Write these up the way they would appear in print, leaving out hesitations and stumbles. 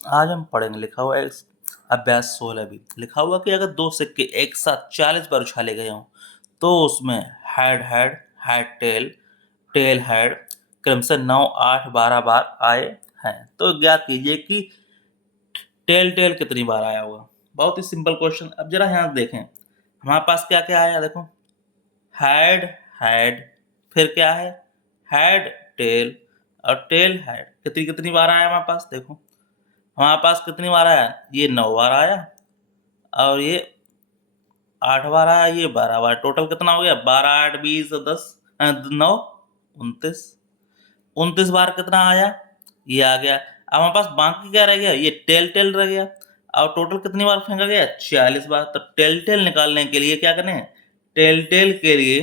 आज हम पढ़ेंगे लिखा हुआ है अभ्यास 16 भी लिखा हुआ कि अगर दो सिक्के एक साथ 40 बार उछाले गए हों तो उसमें head head head tail tail head क्रमशः 9, 8, 12 बार आए हैं। तो ज्ञात कीजिए कि टेल टेल कितनी बार आया होगा। बहुत ही सिंपल क्वेश्चन। अब जरा यहाँ देखें हमारे पास क्या क्या आया। देखो हेड हेड, फिर क्या है हेड टेल और टेल हेड कितनी कितनी बार आया हमारे पास। देखो हमारे पास कितनी बार आया, ये 9 बार आया और ये 8 बार आया, ये 12 बार। टोटल कितना हो गया 12, 8, 20, 10, 9, 29। 29 बार कितना आया, ये आ गया। अब हमारे पास बाकी क्या रह गया, ये टेल टेल रह गया। और टोटल कितनी बार फेंका गया 40 बार। तो टेल टेल निकालने के लिए क्या करें, टेल टेल के लिए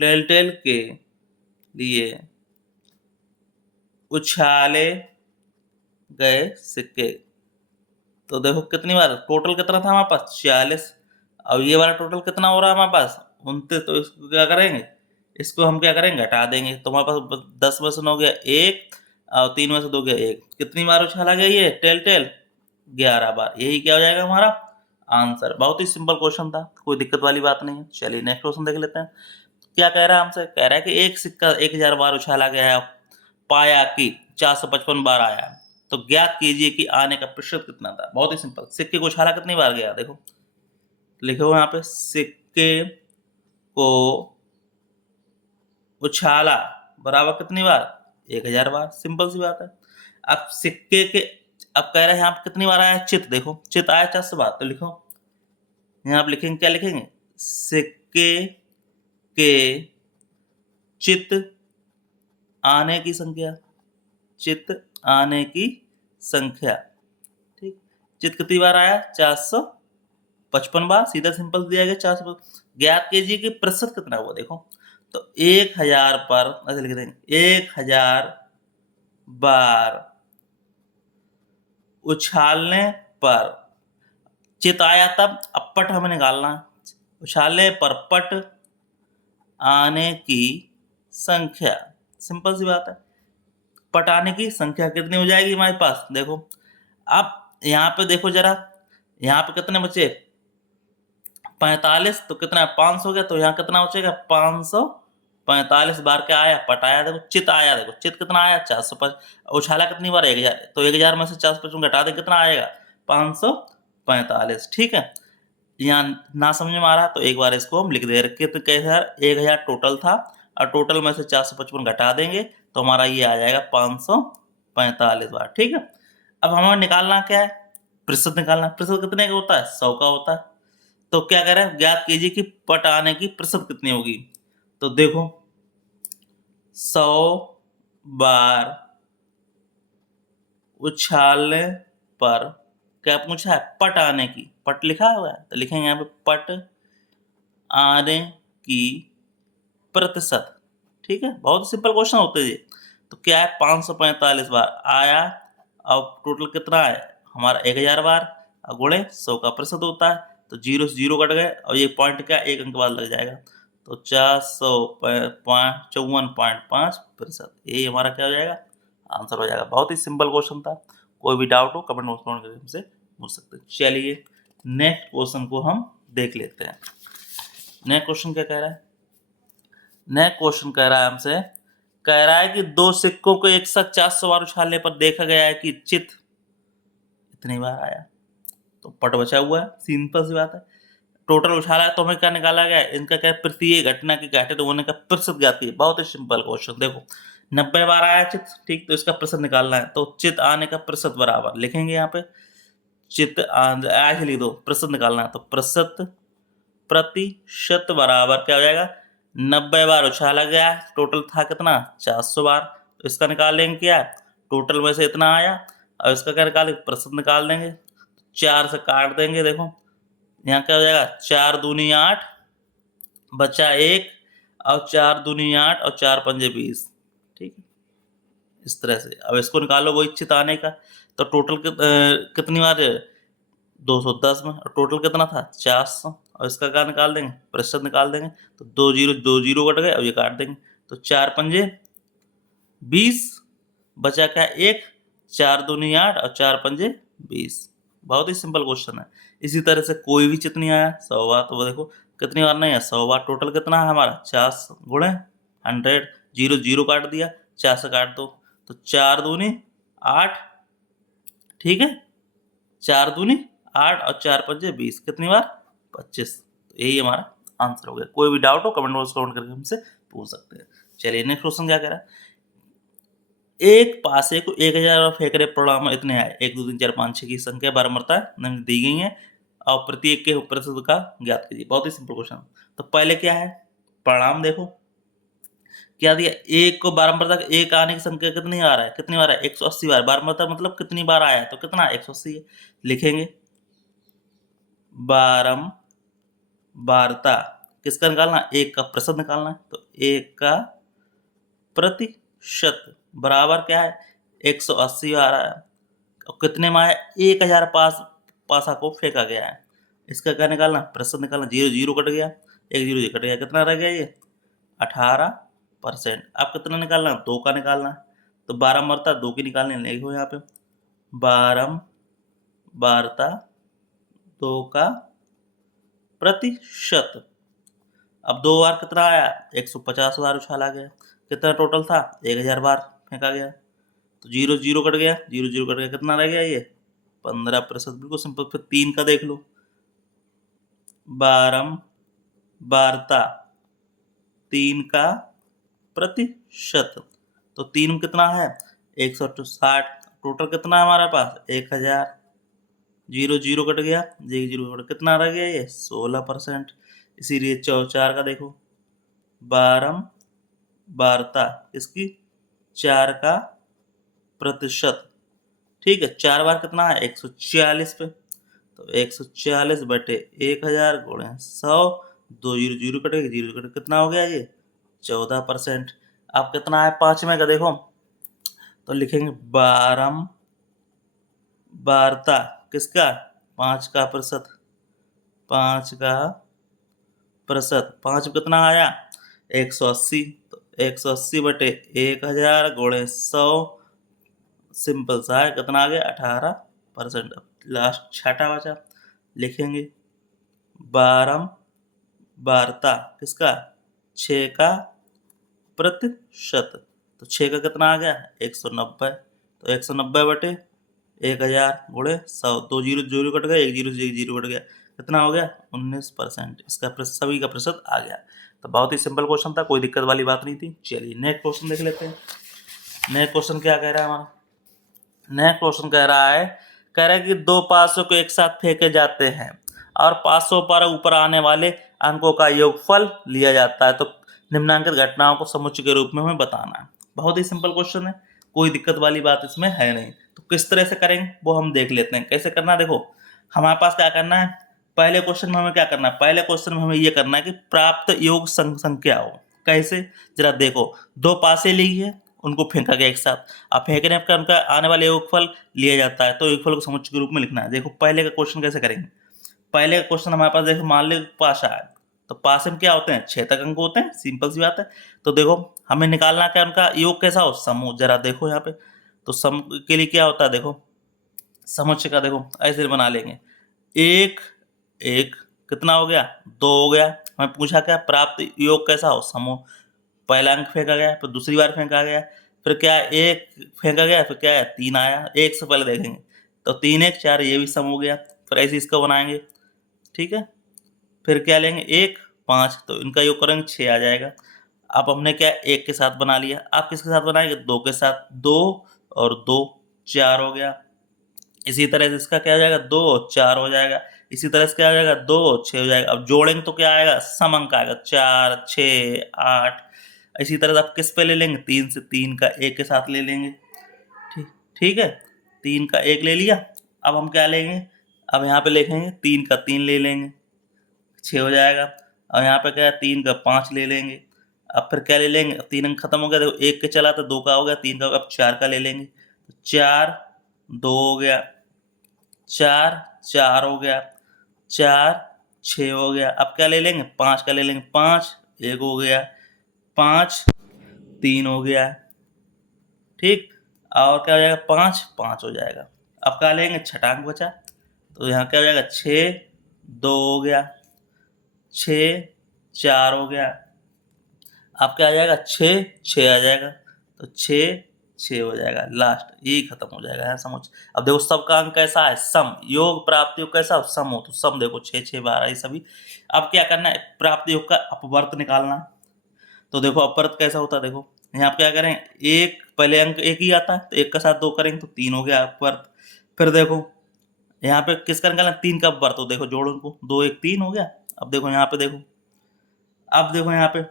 टेल टेल के लिए उछाले गए सिक्के। तो देखो कितनी बार, टोटल कितना था हमारे पास 40। अब ये वाला टोटल कितना हो रहा है हमारे पास 29। तो इसको क्या करेंगे, इसको हम क्या करेंगे घटा देंगे। तो हमारे पास 10 में से 9 गया 1 और 3 में से 2 गया 1। कितनी बार उछाला गया ये टेल टेल, 11 बार। यही क्या हो जाएगा हमारा आंसर। बहुत ही सिंपल क्वेश्चन था, कोई दिक्कत वाली बात नहीं है। चलिए नेक्स्ट क्वेश्चन देख लेते हैं। क्या कह रहा है हमसे, कह रहा है कि एक सिक्का 1000 बार उछाला गया है, पाया कि 455 बार आया। तो ज्ञात कीजिए कि आने का प्रतिशत कितना था। बहुत ही सिंपल, सिक्के को उछाला कितनी बार गया। देखो लिखो यहाँ पे सिक्के को उछाला बराबर कितनी बार 1000 बार। सिंपल सी बात है। अब सिक्के के, अब कह रहे हैं यहाँ पे कितनी बार आया चित। देखो चित आया 400 बार। तो लिखो यहाँ आप लिखेंगे, क्या लिखेंगे, सिक्के के चित आने की संख्या, चित आने की संख्या। ठीक, चित कितनी बार आया 455 बार। सीधा सिंपल दिया गया 400। ज्ञात कीजिए कि प्रतिशत कितना हुआ। देखो तो 1000 पर ऐसे लिख देंगे 1000 बार उछालने पर चित आया तब। अब पट हमें निकालना है। उछालने पर पट आने की संख्या। सिंपल सी बात है, पट आने की संख्या कितनी हो जाएगी हमारे पास। देखो अब यहाँ पे देखो जरा, यहाँ पे कितने बचे 45। तो कितना 500 हो गया। तो यहाँ कितना बचेगा 545 बार क्या आया पट आया। देखो चित आया, देखो चित कितना आया 405। उछाला कितनी बार 1000। तो 1000 में से 455 घटा दे कितना आएगा 545। ठीक है, यहाँ ना समझ में आ रहा तो एक बार इसको हम लिख दे रखे। तो कैसे 1000 टोटल था और टोटल में से 455 घटा देंगे तो हमारा ये आ जाएगा 545 बार। ठीक है, अब हमें निकालना क्या है, प्रतिशत निकालना। प्रतिशत कितने का होता है 100 का होता है। तो क्या करें, ज्ञात कीजिए कि पट आने की प्रतिशत कितनी होगी। तो देखो 100 बार उछालने पर क्या पूछा है, पट आने की। पट लिखा हुआ है तो लिखेंगे यहाँ पे पट आने की प्रतिशत। ठीक है, बहुत सिंपल क्वेश्चन होते हैं ये। तो क्या है 545 बार आया। अब टोटल कितना है हमारा 1000 बार, गुणे 100 का प्रतिशत होता है। तो 0 से 0 कट गए और ये पॉइंट क्या एक अंक बाद लग जाएगा। तो 454.5%, यही हमारा क्या हो जाएगा आंसर हो जाएगा। बहुत ही सिंपल क्वेश्चन था। कोई भी डाउट हो कमेंट बॉक्स में हमसे पूछ सकते हैं। चलिए नेक्स्ट क्वेश्चन को हम देख लेते हैं। नेक्स्ट क्वेश्चन क्या कह रहा है, नेक्स्ट क्वेश्चन कह रहा है हमसे, कह रहा है कि दो सिक्कों को एक साथ 400 बार उछालने पर देखा गया है कि चित इतनी बार आया। तो पट बचा हुआ है, सिंपल सी बात है। टोटल उछाला है तो हमें क्या निकाला गया, इनका क्या प्रत्येक घटना के घटित होने का प्रतिशत ज्ञात कीजिए। बहुत ही सिंपल क्वेश्चन। देखो 90 बार आया चित, ठीक, तो इसका प्रतिशत निकालना है। तो चित आने का प्रतिशत बराबर लिखेंगे यहाँ पे चित ऐसे लिख दो, प्रतिशत निकालना है। तो प्रतिशत बराबर क्या हो जाएगा 90 बार उछाला गया, टोटल था कितना 400 बार। तो इसका निकाल लेंगे क्या, टोटल में से इतना आया और इसका क्या निकालेंगे प्रतिशत निकाल देंगे। 4 से काट देंगे। देखो यहाँ क्या हो जाएगा 4 दूनी 8 बचा 1 और 4 दूनी 8 और 4 पंजे 20। ठीक है, इस तरह से अब इसको निकालो वो इच्छित आने का। तो टोटल कितनी बार 210 में, और टोटल कितना था 400। और इसका क्या निकाल देंगे प्रतिशत निकाल देंगे। तो 2 जीरो कट गए, अब ये काट देंगे। तो 4 पंजे 20 बचा क्या 1 4 दूनी 8 और 4 पंजे 20। बहुत ही सिंपल क्वेश्चन है। इसी तरह से कोई भी चित्र नहीं आया 100 बार, तो वो देखो कितनी बार नहीं है 100 बार। टोटल कितना है हमारा 4 गुणे 100, 0 0 काट दिया, 4 से काट दो, तो 4 दूनी 8, ठीक है, 4 दूनी 8 और 4 पंजे 20, कितनी बार 25। तो यही हमारा आंसर हो गया। कोई भी डाउट हो कमेंट बॉक्स कमेंट करके हमसे पूछ सकते हैं। चलिए नेक्स्ट क्वेश्चन क्या कह रहा है, एक पासे को 1000 बार फेंक रहे परिणाम में इतने आए। 1 2 3 4 5 6 की संख्या बारंबारता निम्न दी गई है और प्रत्येक के प्रतिशत का ज्ञात कीजिए। बहुत ही सिंपल क्वेश्चन। तो पहले क्या है, परिणाम देखो क्या दिया, एक को बारंबारता एक आने की संख्या कितनी बार है, कितनी बार है 180 बार। बारंबारता मतलब कितनी बार आया, तो कितना 180 है। लिखेंगे बारंबारता किसका निकालना, एक का प्रतिशत निकालना है, तो एक का प्रतिशत बराबर क्या है 180 बार आया और कितने में आया 1000 पासा को फेंका गया है। इसका क्या निकालना, प्रतिशत निकालना। 0 0 कट गया, 1 0 कट गया, कितना रह गया ये 18%। अब कितना निकालना, 2 का निकालना है, तो बारंबारता 2 की निकालने देखो यहाँ पे बारंबारता 2 का प्रतिशत। अब 2 बार कितना आया 150 बार उछाला गया, कितना टोटल था 1000 बार फेंका गया, तो 0 0 कट गया, 0 0 कट गया, कितना रह गया ये 15%। बिल्कुल सिंपल। फिर 3 का देख लो, बारंबारता 3 का प्रतिशत, तो 3 में कितना है 160। टोटल कितना है हमारे पास 1000, 0 0 कट गया, 1 0 कट, कितना रह गया ये 16%। इसीलिए 4 का देखो बारंबारता इसकी 4 का प्रतिशत, ठीक है। 4 बार कितना है 140 पे, तो 140 बटे 1000 गुणे 100, 2 0 0 कटेगा, 0 कटे, कितना हो गया ये 14%। अब कितना है 5 में का देखो, तो लिखेंगे बारंबारता किसका 5 का प्रतिशत, 5 का प्रतिशत, 5 में कितना आया 180, तो 180 बटे 1000 गुणे 100, सिंपल सा है, कितना आ गया 18%। अब लास्ट छठा बचा, लिखेंगे बारंबारता किसका 6 का प्रतिशत, तो 6 का कितना आ गया 190, तो 190 बटे 1000 गुणे 100, 2 0 0 कट गया, 1 0 से 1 0 कट गया, कितना हो गया 19%। इसका सभी का प्रतिशत आ गया। तो बहुत ही सिंपल क्वेश्चन था, कोई दिक्कत वाली बात नहीं थी। चलिए नेक्स्ट क्वेश्चन देख लेते हैं। नेक्स्ट क्वेश्चन क्या कह रहा है हमारा, नेक्स्ट क्वेश्चन कह रहा है कि 2 500 को एक साथ फेंके जाते हैं और 500 पर ऊपर आने वाले अंकों का योगफल लिया जाता है, तो निम्नांकित घटनाओं को समुच्चय के रूप में हमें बताना है। बहुत ही सिंपल क्वेश्चन है, कोई दिक्कत वाली बात इसमें है नहीं। तो किस तरह से करेंगे वो हम देख लेते हैं। कैसे करना है, देखो हमारे पास क्या करना है, पहले क्वेश्चन में हमें क्या करना है, पहले क्वेश्चन में हमें ये करना है कि प्राप्त योग संख्या हो। कैसे, जरा देखो 2 पासे ली है, उनको फेंका गया एक साथ, अब फेंकने पर उनका आने वाले योगफल लिया जाता है, तो योगफल को समुच्चय के रूप में लिखना है। देखो पहले का क्वेश्चन कैसे करेंगे, पहले का क्वेश्चन हमारे पास देखो मान लो पासा है, तो पासे में क्या होते हैं 6 तक अंक होते हैं, सिंपल सी बात है। तो देखो हमें निकालना क्या, उनका योग कैसा हो समूह, जरा देखो यहाँ पे, तो सम के लिए क्या होता है, देखो समुच्चय का देखो ऐसे बना लेंगे, एक एक कितना हो गया 2 हो गया। हमें पूछा क्या प्राप्त योग कैसा हो समूह, पहला अंक फेंका गया, फिर दूसरी बार फेंका गया, फिर क्या है 1 फेंका गया, फिर क्या है 3 आया। 1 से पहले देखेंगे तो 3 1 4, ये भी सम हो गया। फिर ऐसे इसको बनाएंगे, ठीक है। फिर क्या लेंगे 1 5, तो इनका योग करेंगे 6 आ जाएगा। अब हमने क्या 1 के साथ बना लिया, आप किसके साथ बनाएंगे 2 के साथ, 2 और 2 4 हो गया। इसी तरह से इसका क्या हो जाएगा 2 और 4 हो जाएगा। इसी तरह से क्या हो जाएगा 2 और 6 हो जाएगा। अब जोड़ेंगे तो क्या आएगा सम अंक आएगा 4 6 8। इसी तरह से आप किस पे ले लेंगे 3 से 3 का 1 के साथ ले लेंगे, ठीक ठीक है। 3 का 1 ले लिया। अब हम क्या लेंगे, अब यहाँ पे लिखेंगे 3 का 3 ले लेंगे, 6 हो जाएगा। और यहाँ पे क्या है 3 का 5 ले लेंगे। अब फिर क्या ले लेंगे, 3 अंक खत्म हो गया, देखो 1 के चला तो 2 का हो गया, 3 का हो गया, अब 4 का ले लेंगे, 4 2 हो गया, 4 4 हो गया, 4 6 हो गया। अब क्या ले लेंगे 5 का ले लेंगे, 5 1 हो गया, 5 3 हो गया, ठीक। और क्या हो जाएगा 5, 5 हो जाएगा। अब क्या लेंगे, छठा अंक बचा, तो यहाँ क्या हो जाएगा 6, 2 हो गया, 6, 4 हो गया। अब क्या आ जाएगा 6, 6 आ जाएगा, तो 6, 6 हो जाएगा, लास्ट यही खत्म हो जाएगा, है समझ। अब देखो सबका अंक कैसा है, सम, योग प्राप्त योग कैसा हो, सम हो, तो सम देखो 6, 6, 12 ये सभी। अब क्या करना है, प्राप्त योग का अपवर्त निकालना है। तो देखो अपवर्त कैसा होता है, देखो यहाँ पे क्या करें, एक पहले अंक एक ही आता है, तो एक का साथ 2 करेंगे तो 3 हो गया अपवर्त। फिर देखो यहाँ पे किसका निकालना, 3 का अपवर्त, तो देखो जोड़ो उनको, 2 1 3 हो गया। अब देखो यहाँ पे देखो, अब देखो यहाँ पे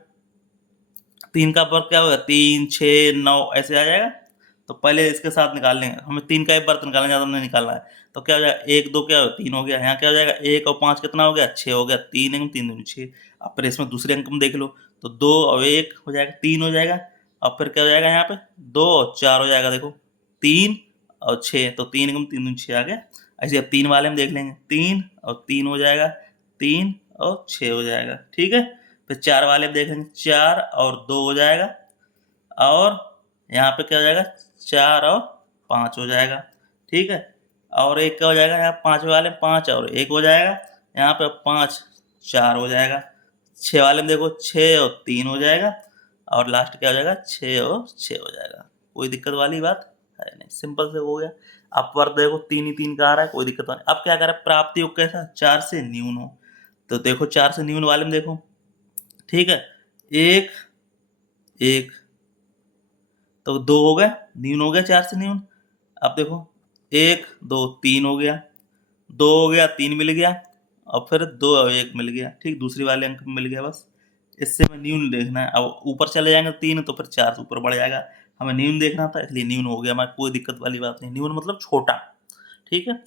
3 का वर्ग क्या होगा, 3, 6, 9 ऐसे आ जाएगा। तो पहले इसके साथ निकाल लेंगे, हमें 3 का एक वर्ग निकालना, ज़्यादा नहीं निकालना है। तो क्या हो जाएगा, 1 2 क्या हो, 3 हो गया। यहाँ क्या हो जाएगा, 1 और 5 कितना हो गया, 6 हो गया, 3 1 3 2 6। अब फिर इसमें दूसरे अंक में देख लो, तो 2 और 1 हो जाएगा, 3 हो जाएगा। अब फिर क्या हो जाएगा, यहाँ पे 2 और 4 हो जाएगा, देखो 3 और 6, तो 3 1 3 2 6 आ गया। ऐसे अब 3 वाले में देख लेंगे, 3 और 3 हो जाएगा, 3 और 6 हो जाएगा, ठीक है। फिर 4 वाले में देखेंगे, 4 और 2 हो जाएगा, और यहाँ पे क्या हो जाएगा, 4 और 5 हो जाएगा, ठीक है। और एक क्या हो जाएगा, यहाँ 5 वाले में 5 और 1 हो जाएगा, यहाँ पे 5 4 हो जाएगा। 6 वाले में देखो 6 और 3 हो जाएगा, और लास्ट क्या हो जाएगा, 6 और 6 हो जाएगा। कोई दिक्कत वाली बात है नहीं, सिंपल से हो गया। अपवर्त देखो 3 ही 3 का आ रहा है, कोई दिक्कत नहीं। अब क्या करें, प्राप्ति योग कैसा, 4 से न्यून हो, तो देखो 4 से न्यून वाले में देखो, ठीक है, 1 1, तो 2 हो गया, न्यून हो गया 4 से न्यून। अब देखो 1 2 3 हो गया, 2 हो गया, 3 मिल गया, और फिर 2 और 1 मिल गया, ठीक, दूसरी वाले अंक में मिल गया बस। इससे हमें न्यून देखना है। अब ऊपर चले जाएंगे 3, तो फिर 4 से ऊपर बढ़ जाएगा, हमें न्यून देखना था, इसलिए न्यून हो गया हमारा, कोई दिक्कत वाली बात नहीं। न्यून मतलब छोटा, ठीक है,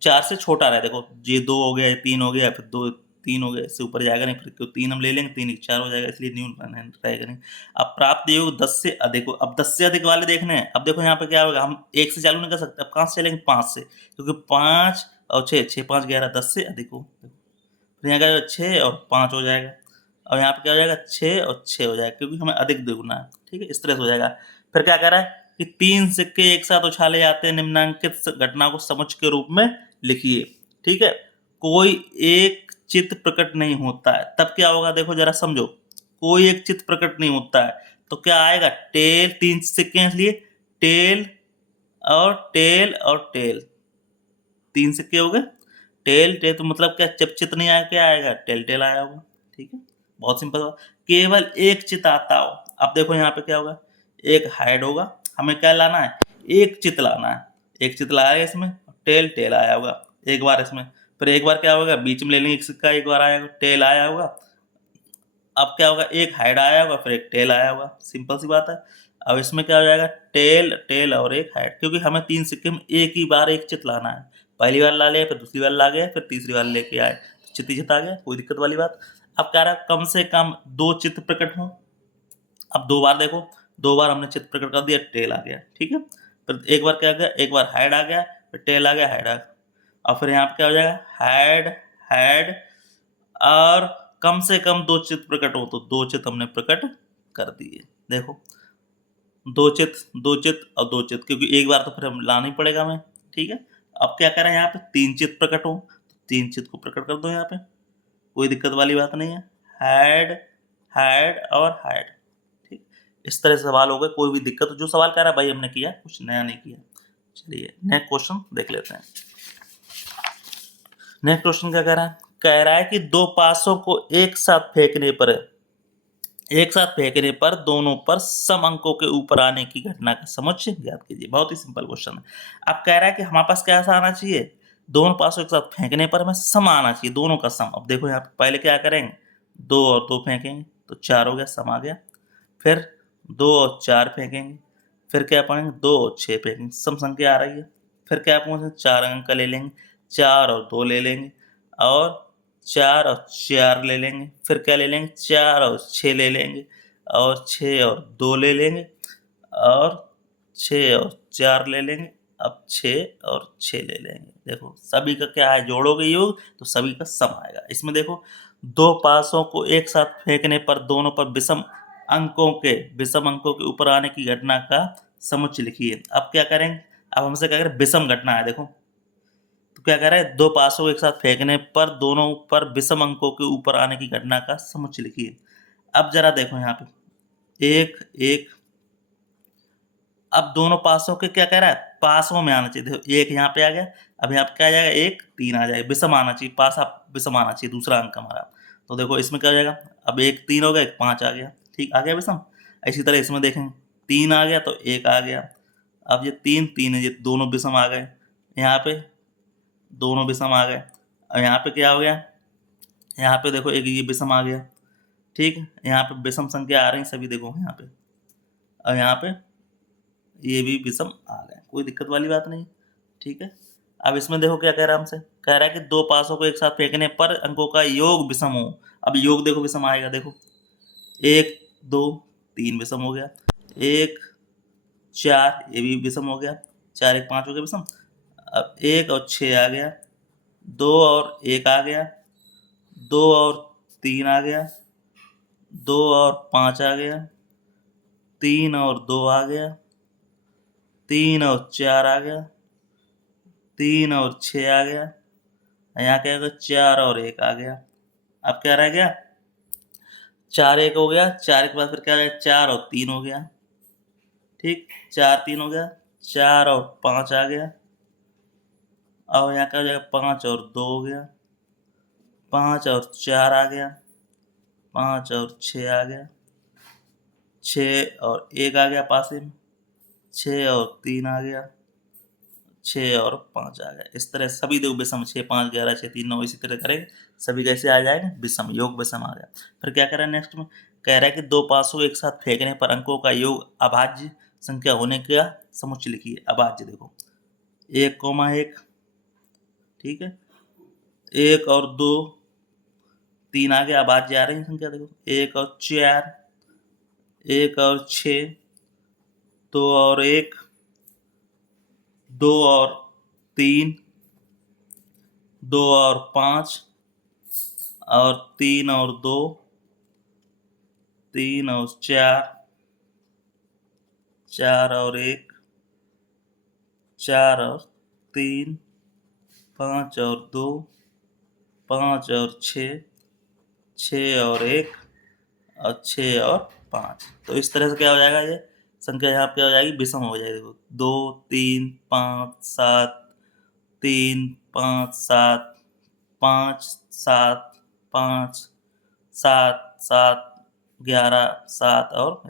4 से छोटा रहा, देखो ये 2 हो गया, ये 3 हो गया, फिर 2 3 हो गया, इससे ऊपर जाएगा नहीं, फिर क्यों 3 हम ले लेंगे, 3 1 4 हो जाएगा, इसलिए न्यून रहेगा नहीं। अब प्राप्त योग 10 से अधिक हो, अब 10 से अधिक वाले देखने हैं। अब देखो यहाँ पे क्या होगा, हम 1 से चालू नहीं कर सकते, अब कहाँ से चलेंगे, 5 से, क्योंकि 5 और 6, 6 5 11, 10 से अधिक हो। फिर यहाँ क्या 6 और 5 हो जाएगा, और यहाँ पे क्या हो जाएगा, 6 और 6 हो जाएगा, क्योंकि हमें अधिक देखना है, ठीक है, इस तरह से हो जाएगा। फिर क्या कह रहा है कि 3 सिक्के एक साथ उछाले जाते हैं, निम्नांकित घटना को समझ के रूप में लिखिए, ठीक है। कोई एक चित्त प्रकट नहीं होता है, तब क्या होगा, देखो जरा समझो, कोई एक चित्त प्रकट नहीं होता है, तो क्या आएगा, टेल, 3 सिक्के हैं इसलिए टेल और टेल और टेल, 3 सिक्के हो गए, टेल टेल, तो मतलब क्या, जब चित नहीं आया क्या आएगा, टेल टेल आया होगा, ठीक है, बहुत सिंपल होगा। केवल एक चित आता हो, अब देखो यहाँ पे क्या होगा, एक हाइड होगा, हमें क्या लाना है, एक चित लाना है, एक चित लाया इसमें, टेल टेल आया होगा एक बार इसमें, फिर एक बार क्या होगा, बीच में ले लेंगे एक सिक्का, एक बार आया टेल आया होगा। अब क्या होगा, एक हाइड आया होगा, फिर एक टेल आया होगा, सिंपल सी बात है। अब इसमें क्या हो जाएगा, टेल टेल और एक हाइड, क्योंकि हमें 3 सिक्के में एक ही बार एक चित लाना है, पहली बार ला लिया, फिर दूसरी बार ला गया, फिर तीसरी बार लेके आए, तो चित ही चित आ गया, कोई दिक्कत वाली बात। अब कह रहा है कम से कम 2 चित्त प्रकट हो, अब 2 बार देखो, 2 बार हमने चित्त प्रकट कर दिया, टेल आ गया, ठीक है। फिर एक बार क्या आ गया, एक बार हाइड आ गया, फिर टेल आ गया, हाइड आ गया। और फिर यहाँ पे क्या हो जाएगा, हाइड हाइड, और कम से कम 2 चित्त प्रकट हो, तो 2 चित्त हमने प्रकट कर दिए। देखो 2 चित्त 2 चित्त और 2 चित्त, क्योंकि एक बार तो फिर हम लाना ही पड़ेगा हमें, ठीक है। अब क्या करें, यहाँ पे 3 चित्त प्रकट हो, 3 चित्त को प्रकट कर दो यहाँ पे, कोई दिक्कत वाली बात नहीं है, हाइड हाइड और हाइड, ठीक। इस तरह से सवाल हो गए, कोई भी दिक्कत, जो सवाल कह रहा है भाई हमने किया, कुछ नया नहीं किया। चलिए नेक्स्ट क्वेश्चन देख लेते हैं। नेक्स्ट क्वेश्चन क्या कह रहा है कि 2 पासों को एक साथ फेंकने पर दोनों पर सम अंकों के ऊपर आने की घटना का समुच्चय ज्ञात कीजिए। बहुत ही सिंपल क्वेश्चन है। अब कह रहा है कि हमारे पास क्या आना चाहिए, दोनों पासों एक साथ फेंकने पर हमें सम आना चाहिए, दोनों का सम। अब देखो यहाँ पे पहले क्या करेंगे, 2 और 2 फेंकेंगे, तो 4 हो गया, सम आ गया। फिर 2 और 4 फेंकेंगे, फिर क्या पढ़ेंगे, 2 और 6 फेंकेंगे, सम संख्या आ रही है। फिर क्या पहुँचे, 4 अंक का ले लेंगे, 4 और 2 ले लेंगे, और 4 और 4 ले लेंगे, फिर क्या ले लेंगे, 4 और 6 ले लेंगे, और 6 और 2 ले लेंगे, और 6 और 4 ले लेंगे, अब 6 और 6 ले लेंगे। देखो सभी का क्या है, जोड़ोगे योग तो सभी का सम आएगा। इसमें देखो 2 पासों को एक साथ फेंकने पर दोनों पर विषम अंकों के ऊपर आने की घटना का समुच्चय लिखिए। अब क्या करेंगे, अब हमसे क्या करें, विषम घटना है देखो, तो क्या कह रहा है, दो पासों को एक साथ फेंकने पर दोनों पर विषम अंकों के ऊपर आने की घटना का समुच्चय लिखिए। अब जरा देखो यहाँ पे एक एक, अब दोनों पासों के क्या कह रहा है, पासों में आना चाहिए। देखो एक यहाँ पे आ गया, अब यहाँ पे क्या आ जाएगा, एक तीन आ जाएगा, विषम आना चाहिए, पासा विषम आना चाहिए दूसरा अंक हमारा। तो देखो इसमें क्या हो जाएगा, अब एक तीन हो गया, एक पाँच आ गया, ठीक आ गया विषम। इसी तरह इसमें देखेंगे, तीन आ गया तो एक आ गया। अब ये तीन तीन है, ये दोनों विषम आ गए, यहाँ पे दोनों विषम आ गए। अब यहाँ पे क्या हो गया, यहाँ पे देखो एक ये विषम आ गया, ठीक है, यहाँ पे विषम संख्या आ रही सभी देखो यहाँ पे, और यहाँ पे ये भी विषम आ गए, कोई दिक्कत वाली बात नहीं, ठीक है। अब इसमें देखो क्या कह रहा है हमसे, कह रहा है कि दो पासों को एक साथ फेंकने पर अंकों का योग विषम हो। अब योग देखो विषम आएगा, देखो एक दो तीन विषम हो गया, एक चार ये भी विषम हो गया, चार एक पाँच हो गया विषम। अब एक और छः आ गया, दो और एक आ गया, दो और तीन आ गया, दो और पाँच आ गया, तीन और दो आ गया, तीन और चार आ गया, तीन और छः आ गया, यहाँ क्या होगा, चार और एक आ गया। अब क्या रह गया, चार एक हो गया, चार के बाद फिर क्या आ गया, चार और तीन हो गया, ठीक, चार तीन हो गया, चार और पाँच आ गया। अब यहाँ क्या हो जाएगा, पाँच और दो हो गया, पाँच और चार आ गया, पाँच और छः आ गया, छः और एक आ गया पास में, छः और तीन आ गया, छः और पाँच आ गया। इस तरह सभी दो विषम, छः पाँच 11 6 3 9, इसी तरह करेंगे सभी कैसे आ जाएंगे, विषम, योग विषम आ गया। फिर क्या कह रहा है नेक्स्ट में, कह रहा है कि दो पासों को एक साथ फेंकने पर अंकों का योग अभाज्य संख्या होने का समुच्चय लिखिए। अभाज्य देखो एक कोमा एक, ठीक है, एक और दो तीन आ गया, अभाज्य आ रही है संख्या देखो, एक और चार, एक और छः, दो और एक, दो और तीन, दो और पाँच, और तीन और दो, तीन और चार, चार और एक, चार और तीन, पाँच और दो, पाँच और छः, छः और एक, और छः और पाँच। तो इस तरह से क्या हो जाएगा, ये संख्या यहाँ पे हो जाएगी, विषम हो जाएगी। देखो दो तीन पाँच सात, तीन पाँच सात, पाँच सात, पाँच सात सात, 11 7 और।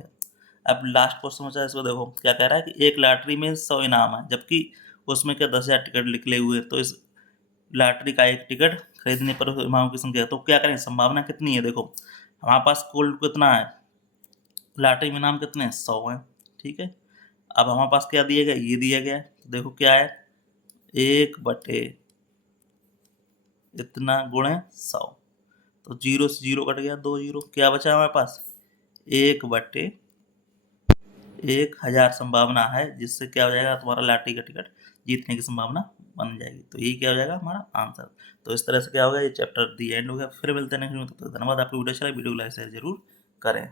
अब लास्ट क्वेश्चन बचा है, इसको देखो क्या कह रहा है कि एक लॉटरी में 100 इनाम है, जबकि उसमें क्या 10,000 टिकट निकले हुए, तो इस लॉटरी का एक टिकट खरीदने पर इनाम की संख्या, तो क्या करें, संभावना कितनी है। देखो हमारे पास कुल कितना है, लॉटरी में इनाम कितने हैं, 100 है, ठीक है। अब हमारे पास क्या दिया गया, ये दिया गया है, तो देखो क्या है, एक बटे इतना गुणे 100, तो जीरो से जीरो कट गया, दो जीरो, क्या बचा हमारे पास, एक बटे 1000 संभावना है, जिससे क्या हो जाएगा, तुम्हारा लॉटरी का टिकट जीतने की संभावना बन जाएगी। तो यही क्या हो जाएगा हमारा आंसर। तो इस तरह से क्या होगा, ये चैप्टर दी एंड हो गया। फिर मिलते हैं नेक्स्ट में, तब तक धन्यवाद। आपको वीडियो अच्छा लगा, वीडियो को लाइक शेयर जरूर करें।